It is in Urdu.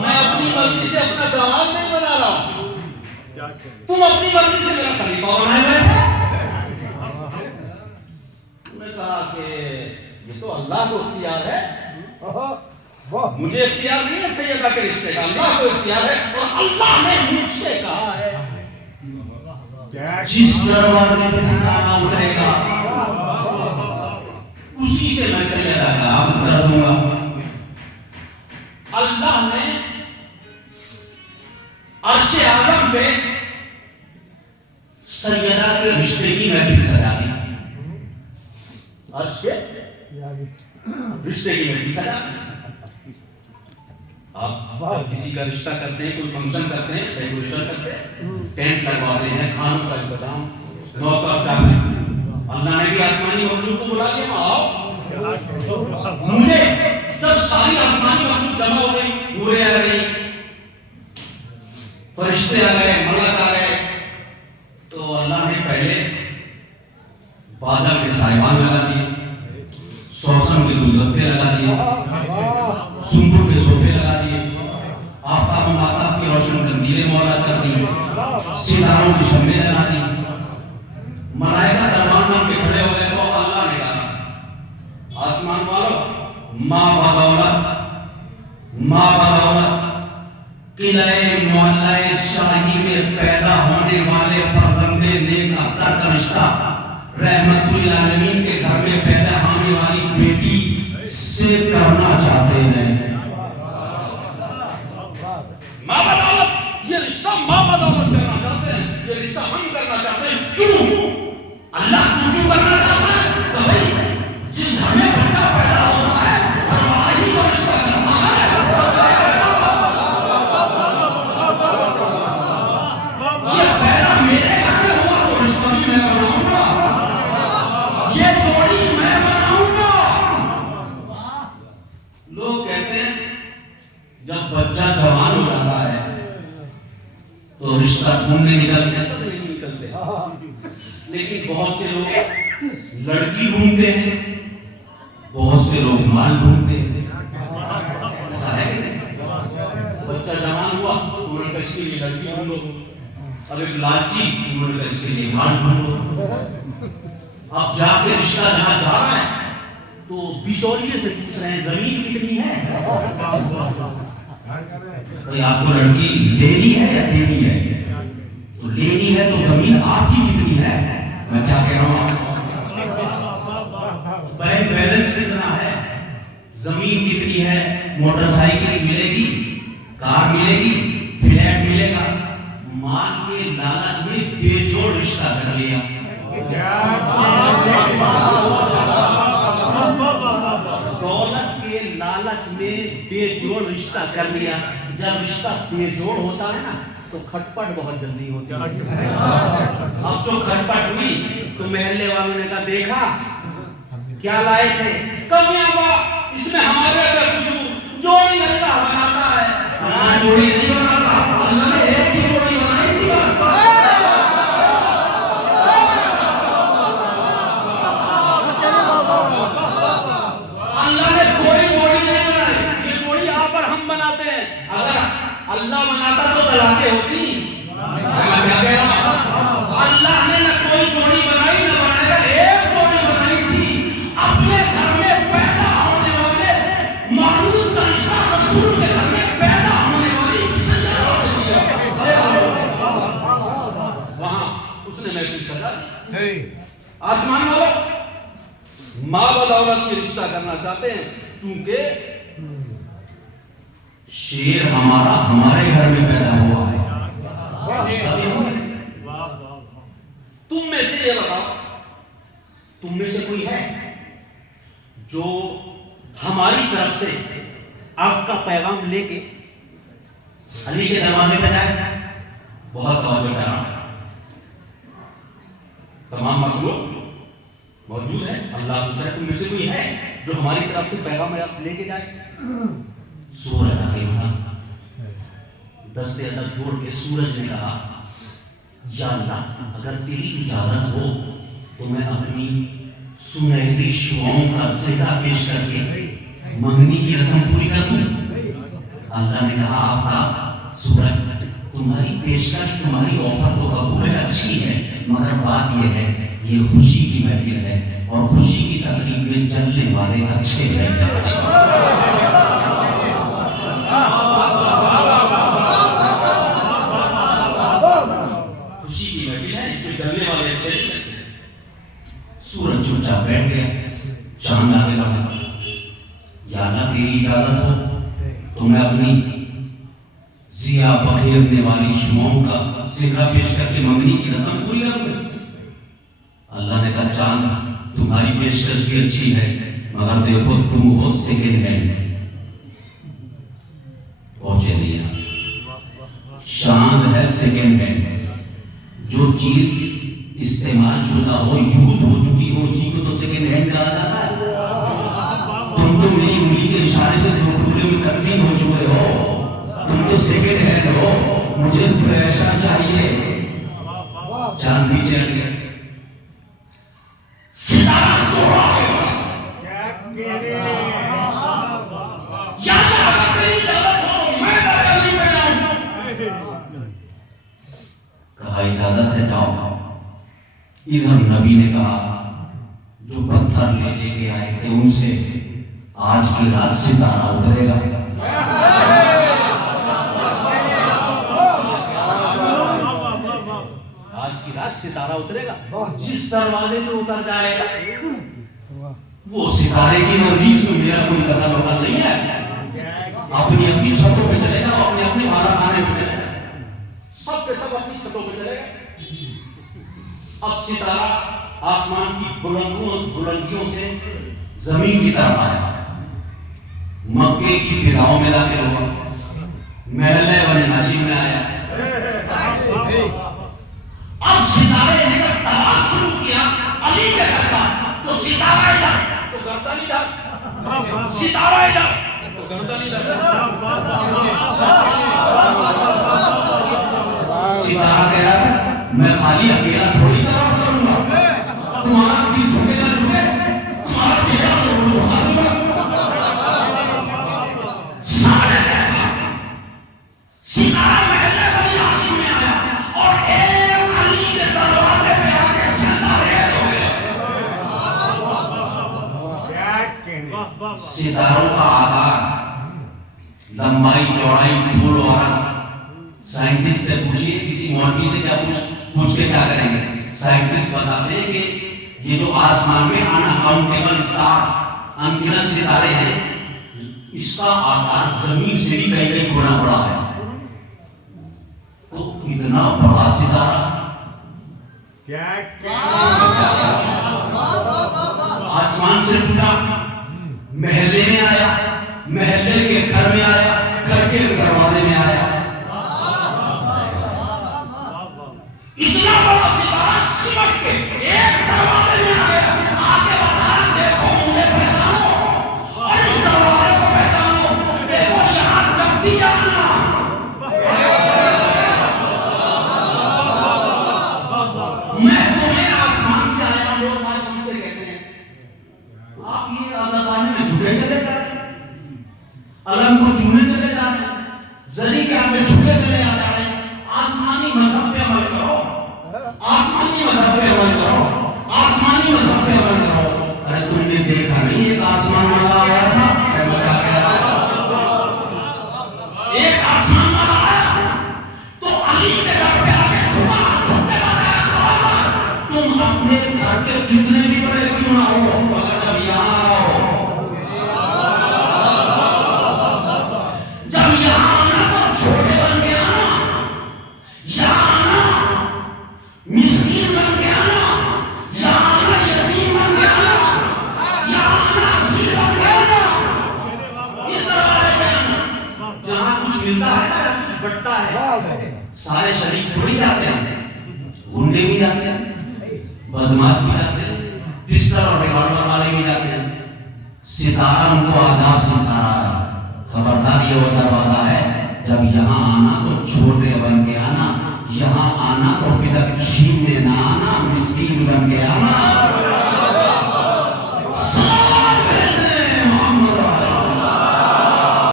میں اپنی مرضی سے اپنا داماد نہیں بنا رہا ہوں، تم اپنی مرضی سے میرا خلیفہ بنائے بیٹھے۔ انہوں نے کہا کہ یہ تو اللہ کو اختیار ہے، مجھے اختیار نہیں ہے سیدہ کے رشتے کا، اللہ کو اختیار ہے، اور اللہ نے مجھ سے کہا ہے جس دروازے پہ ستارہ اترے گا اسی سے میں سیدہ کا عقد کر دوں گا۔ اللہ نے عرش اعظم پہ سیدہ کے رشتے کی محفل سجا دی، عرش پہ رشتے کی محفل سجا دی۔ آپ کسی کا رشتہ کرتے ہیں، کوئی فنکشن کرتے ہیں، ڈیکوریشن کرتے ہیں، ٹینٹ لگواتے ہیں، کھانوں کا انتظام، نوکر جاتے ہیں۔ اللہ نے بھی آسمانی مخلوق کو بلا دیا، آؤ مجھے۔ جب ساری آسمانی مخلوق جمع ہو گئی، نورے آ گئی، فرشتے آ گئے، ملک آ گئے، تو اللہ نے پہلے بادل کے سائبان لگا دیے، سوسن کے گلدستے لگا دیے، سنبل کے صوفے لگا دیے، آفتاب و ماہتاب کی روشن قندیلیں مولا کر دی، ستاروں کی شمعیں لگا دی۔ ملائکہ دربان بن کے کھڑے ہو گئے تو اللہ نے کہا آسمان والو، ماں بدولت قلعہ معلیٰ شاہی میں پیدا ہونے والے فرزند نیک اختر کا رشتہ رحمت للعالمین کے گھر میں پیدا ہونے والی بیٹی سے کرنا چاہتے ہیں۔ ماں بدولت، یہ رشتہ ماں بدولت کرنا چاہتے ہیں، یہ رشتہ ہم کرنا چاہتے ہیں۔ کیوں؟ اللہ کیوں کرنا چاہتا ہے؟ تو بھائی جس گھر میں بچہ پیدا ہوتا ہے گھر والا ہی کو رشتہ کرنا ہے۔ یہ پیدا میرے گھر میں ہوا تو رشتہ بھی میں بناؤں گا، یہ جوڑی میں بناؤں گا۔ لوگ کہتے ہیں جب بچہ جوان ہو جاتا ہے تو رشتہ ڈھونڈنے نکلتے ہیں، سب نہیں نکلتے، لیکن بہت سے لوگ لڑکی ڈھونڈتے ہیں، بہت سے لوگ مال ڈھونڈتے ہیں۔ ایسا ہے کہ نہیں؟ بچہ جوان ہوا تو انہوں نے کہا اس کے لیے لڑکی ڈھونڈو، اب ایک لالچی انہوں نے کہا اس کے لیے مال ڈھونڈو۔ اب جا کے رشتہ جہاں جا رہا ہے تو بچولیے سے پوچھ رہے ہیں زمین کتنی ہے؟ بھئی آپ کو لڑکی لینی ہے یا دینی ہے؟ تو لینی ہے تو زمین آپ کی کتنی ہے؟ میں کیا کہہ رہا ہوں آپ کو؟ بینک بیلنس کتنا ہے؟ زمین کتنی ہے؟ موٹر سائیکل ملے گی، کار ملے گی، فلیٹ ملے گا۔ مال کے لالچ میں بے جوڑ رشتہ کر لیا۔ دولت کے لالچ میں بے جوڑ رشتہ کر لیا۔ جب رشتہ بے جوڑ ہوتا ہے نا تو کھٹپٹ بہت جلدی ہوتی ہے۔ اب جو کھٹپٹ ہوئی تو محلے والوں نے کہا دیکھا کیا لائے تھے؟ کامیابا اس میں ہمارے کیا قصور؟ جوڑی اللہ بناتا ہے، اللہ جوڑی نہیں بناتا، اللہ نے ایک ہی جوڑی بنائی تھی بس۔ اللہ نے کوئی جوڑی نہیں بنائی، یہ جوڑی آپ اور ہم بناتے ہیں۔ اگر اللہ بناتا تو طلاقیں ہوتی۔ اللہ نے نہ کوئی جوڑی بنائی نہ بنائے گا، ایک جوڑی بنائی تھی اپنے گھر میں پیدا ہونے والے معروف کا رشتہ رسول کے گھر میں پیدا ہونے والی سیدہ سے دیا۔ وہاں اس نے محفل سجا دی۔ آسمان والوں ماں بدولت یہ رشتہ کرنا چاہتے ہیں چونکہ شیر ہمارا ہمارے گھر میں پیدا ہوا ہے۔ تم میں سے یہ بتاؤ، تم میں سے کوئی ہے جو ہماری طرف سے آپ کا پیغام لے کے علی کے دروازے پہ جائے؟ بہت توجہ کر رہا ہوں، تمام مخلوق موجود ہے، اللہ دوسرا، تم میں سے کوئی ہے جو ہماری طرف سے پیغام لے کے جائے؟ سورج آگے بڑھا، دستے ادب جوڑ کے سورج نے کہا یا اللہ اگر تیری اجازت ہو تو میں اپنی سنہری شعاؤں کا صدقہ پیش کر کے منگنی کی رسم پوری کر دوں۔ اللہ نے کہا آفتاب سورج تمہاری پیشکش تمہاری آفر تو قبول ہے اچھی ہے مگر بات یہ ہے یہ خوشی کی محفل ہے اور خوشی کی تقریب میں چلنے والے اچھے نہیں ہیں خوشی کی محفل ہے اس میں چلنے والے اچھے نہیں ہیں سورج چپ چاپ بیٹھ گیا چاند آگے بڑھا یا اللہ تیری اجازت ہو تو میں اپنی ضیا بکھیرنے والی شمعوں کا سکھا پیش کر کے منگنی کی رسم پوری کر دوں اللہ نے کہا چاند تمہاری پیشکش بھی اچھی ہے مگر دیکھو تم ہو سیکنڈ ہینڈ پہنچے نہیں یہاں چاند ہے سیکنڈ ہینڈ جو چیز استعمال شدہ ہو یوز ہو چکی ہو اسی کو تو سیکنڈ ہینڈ کہا جاتا ہے تم تو میری انگلی کے اشارے سے دو ٹکڑے میں تقسیم ہو چکے ہو تم تو سیکنڈ ہینڈ ہو مجھے فریشر چاہیے چاند بھی چل گیا ستارہ سوڑا کہا اجازت ہے جاؤ ادھر نبی نے کہا جو پتھر لے کے آئے تھے ان سے آج کی رات ستارہ اترے گا آج کی رات ستارہ اترے گا جس دروازے میں اتر جائے گا وہ ستارے کی مرضی اس میں میرا کوئی دخل وخل نہیں ہے اپنی اپنی چھتوں پہ چلے گا اپنے اپنے بالا خانے پہ چلے گا سب کے سب اپنی چھتوں پہ چلے گا اب ستارہ آسمان کی بلندیوں سے زمین کی طرف آیا مکے کی فضاؤں میں داخل ہوا محلہ بنی ہاشم میں آیا اب ستارے نے جب تلاش شروع کیا علی کے گھر کا تو ستارہ ادھر تو گردن ادھر ستارہ ادھر تو گردن ادھر ستارہ کہہ رہا تھا میں خالی اکیلا تھوڑی طرف کروں گا تمہارا دل جھکے نہ جھکے تمہارا چہرہ ضرور جھکا دوں گا سارے دیکھا ستارہ محلہ بنی ہاشم میں آیا اور ایک علی کے دروازے پہ آ کے سجدہ ریز ہو گیا ستاروں کا آکار لمبائی چوڑائی طول و عرض سائنٹسٹ سے پوچھئے کسی مولوی سے کیا پوچھ کے کیا کریں گے سائنٹسٹ بتاتے ہیں کہ یہ جو آسمان میں ان اکاؤنٹیبل سٹار انگنت ستارے ہیں اس کا آکار زمین سے بھی کئی گنا بڑا ہے تو اتنا بڑا ستارہ آسمان سے ٹوٹا محلے میں آیا محلے کے گھر میں آیا گھر کے دروازے میں آیا اتنا بڑا ستارہ سمٹ کے ایک دروازے میں آ گیا آگے بتایا دیکھو مجھے پہچانو اور اس دروازے کو پہچانو دیکھو یہاں جب بھی آنا میں تمہیں آسمان سے آیا لوگ آج ہم سے کہتے ہیں آپ یہ آزادانے میں جھکے چلے جا رہے علم کو چونے چلے جا رہے زری کے آگے جھکے چلے جا رہے آسمانی مذہب پہ عمل کرو آسمانی مذہب پہ عمل کرو آسمانی مذہب پہ عمل کرو ارے تم نے دیکھا نہیں ایک آسمان والا آیا تھا ایک آسمان والا آیا تو علی کے گھر پہ آگے چھپا چھپے بتایا تم اپنے گھر کے کتنے بھی بڑے کیوں نہ ہو مگر جب یہاں آؤ جب یہاں آنا تو چھوٹے بن کے آنا یہاں آنا مسکین بن کے آنا یہاں آنا یتیم بن کے آنا یہاں آنا اسیر بن کے آنا اس دروازے پہ آنا جہاں کچھ ملتا ہے نا کچھ بٹتا ہے سارے شریف تھوڑی جاتے ہیں گنڈے بھی جاتے ہیں بدماش بھی جاتے ہیں پسٹل اور ریوالور والے بھی جاتے ہیں ستارہ ان کو آداب سکھا رہا ہے خبردار یہ وہ دروازہ ہے جب یہاں آنا تو چھوٹے بن کے آنا یہاں آنا تو فدق چھیننے نہ آنا مسکین بن کے آنا